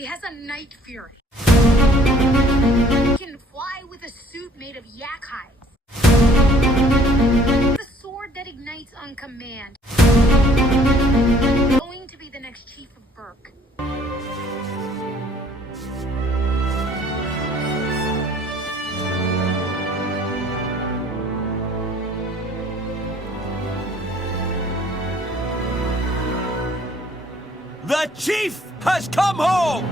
He has a night fury. He can fly with a suit made of yak hides. The sword that ignites on command. Going to be the next chief of Burke. The chief has come home!